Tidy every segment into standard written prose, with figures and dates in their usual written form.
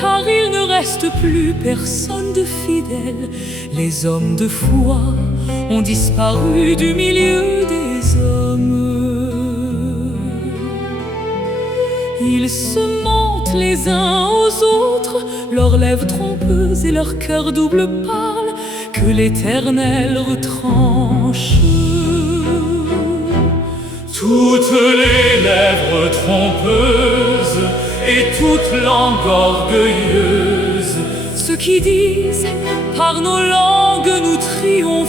Car il ne reste plus personne de fidèle. Les hommes de foi ont disparu du milieu des hommes. Ils se mentent les uns aux autres, leurs lèvres trompeuses et leur cœur double parlent, que l'Éternel retranche. Toutes les lèvres trompeuses et toute langue orgueilleuse, ceux qui disent par nos langues nous triomphons.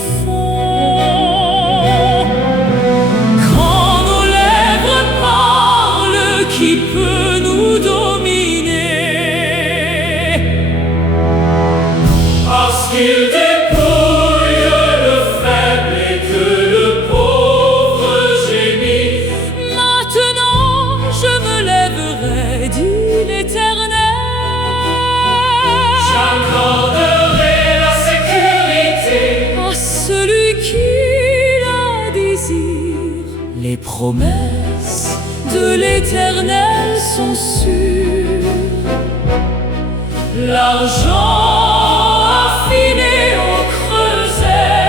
Quand nos lèvres parlent, qui peut nous dominer? Parce qu'ils dépouillent le faible et que le pauvre gémit. Maintenant je me lèverai, dit l'Éternel. J'accorderai la sécurité à celui qui la désire. Les promesses de l'Éternel sont sûres. l'argent affiné au creuset,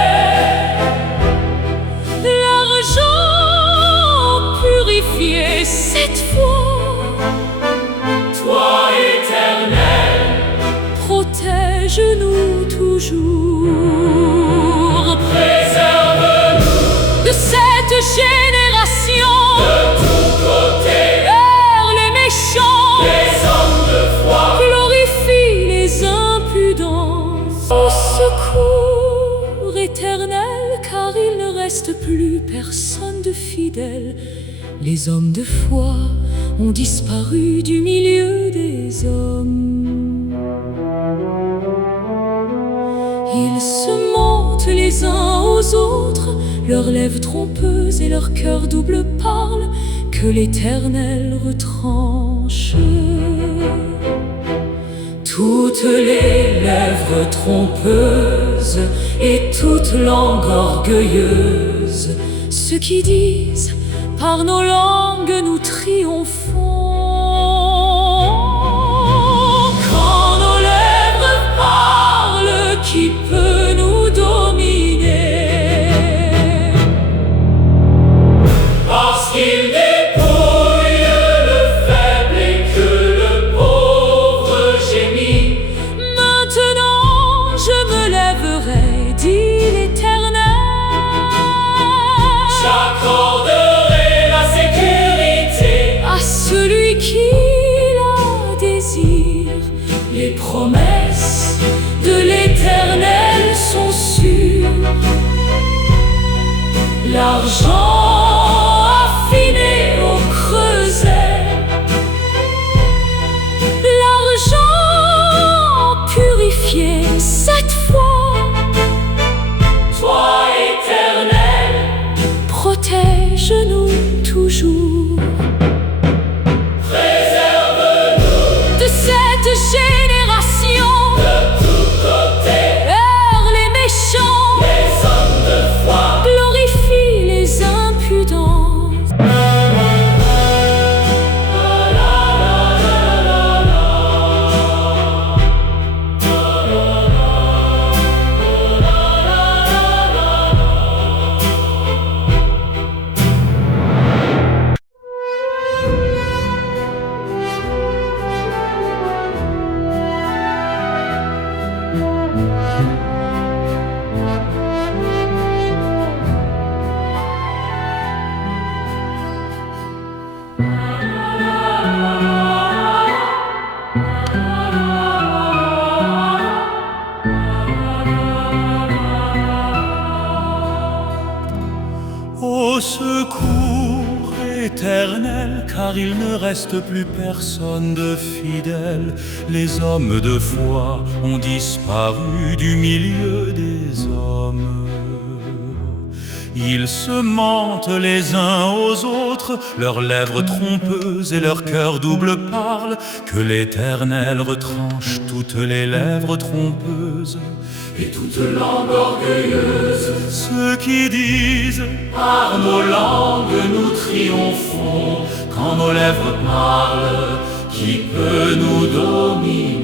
l'argent purifié cette fois. Toi Éternel, protège-nous toujours. préserve-nous De cette génération, de tous côtés. vers les méchants, Les hommes de foi, glorifie les impudents. Au secours éternel, car il ne reste plus personne de fidèle. Les hommes de foi ont disparu du milieu des hommes. Ils se mentent les uns aux autres, leurs lèvres trompeuses et leur cœur double parlent, que l'Éternel retranche. Toutes les lèvres trompeuses et toute langue orgueilleuse, ceux qui disent par nos langues nous triomphons. Quand nos lèvres parlent, qui peut nous dominer? parce qu'ils dépouillent le faible et que le pauvre gémit. Maintenant je me lèverai, dit l'Éternel. J'accorderai la sécurité À celui qui la désire. Les promesses de l'Éternel sont sûres. L'argent affiné au creuset, l'argent purifié cette fois. Toi Éternel, Protège-nous toujours. préserve-nous De cette génération, de tous côtés. vers les méchants, Les hommes de foi, glorifie les impudents. au secours éternel, car il ne reste plus personne de fidèle. Les hommes de foi ont disparu du milieu des hommes. Ils se mentent les uns aux autres, leurs lèvres trompeuses et leur cœur double parlent, que l'Éternel retranche toutes les lèvres trompeuses et toute langue orgueilleuse. Ceux qui disent par nos langues nous triomphons, quand nos lèvres parlent, qui peut nous dominer?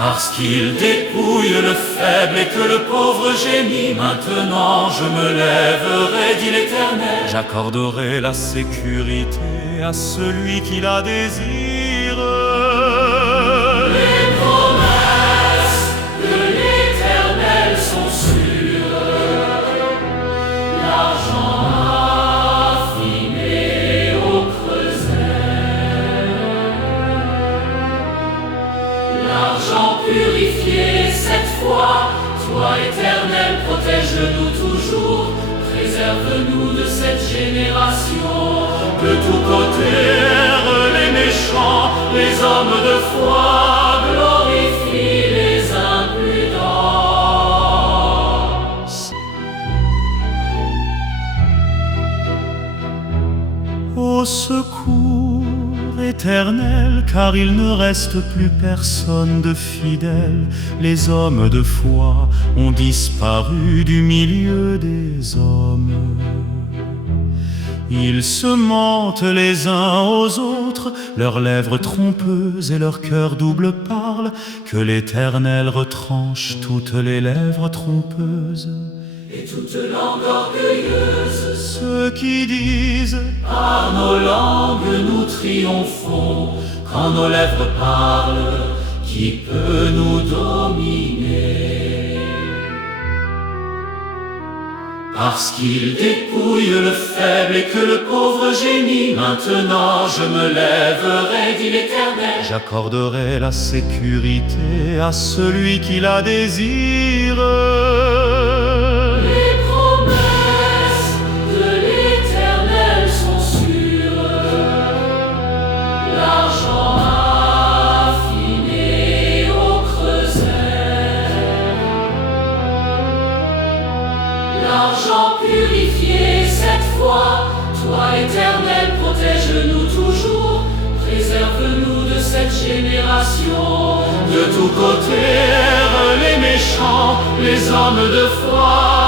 Parce qu'ils dépouillent le faible et que le pauvre gémit. Maintenant je me lèverai, dit l'Éternel. J'accorderai la sécurité à celui qui la désire. Les promesses de l'Éternel sont sûres. L'argent affiné au creuset, l'argent purifié cette fois. Toi, Éternel, protège-nous toujours. Préserve-nous de cette génération. De tous côtés errent les méchants, les hommes de foi glorifient les impudents. Au secours, Éternel, car il ne reste plus personne de fidèle. Les hommes de foi ont disparu du milieu des hommes. Ils se mentent les uns aux autres, leurs lèvres trompeuses et leur cœur double parlent, que l'Éternel retranche toutes les lèvres trompeuses Et toute langue orgueilleuse. Ceux qui disent par nos langues nous triomphons, quand nos lèvres parlent, qui peut nous dominer? Parce qu'ils dépouillent le faible et que le pauvre gémit. Maintenant je me lèverai, dit l'Éternel. J'accorderai la sécurité à celui qui la désire. Les promesses de l'Éternel sont sûres. L'argent affiné au creuset, l'argent purifié cette fois. Toi, Éternel, protège-nous toujours. Préserve-nous de cette génération. De tous côtés errent les méchants, les hommes de foi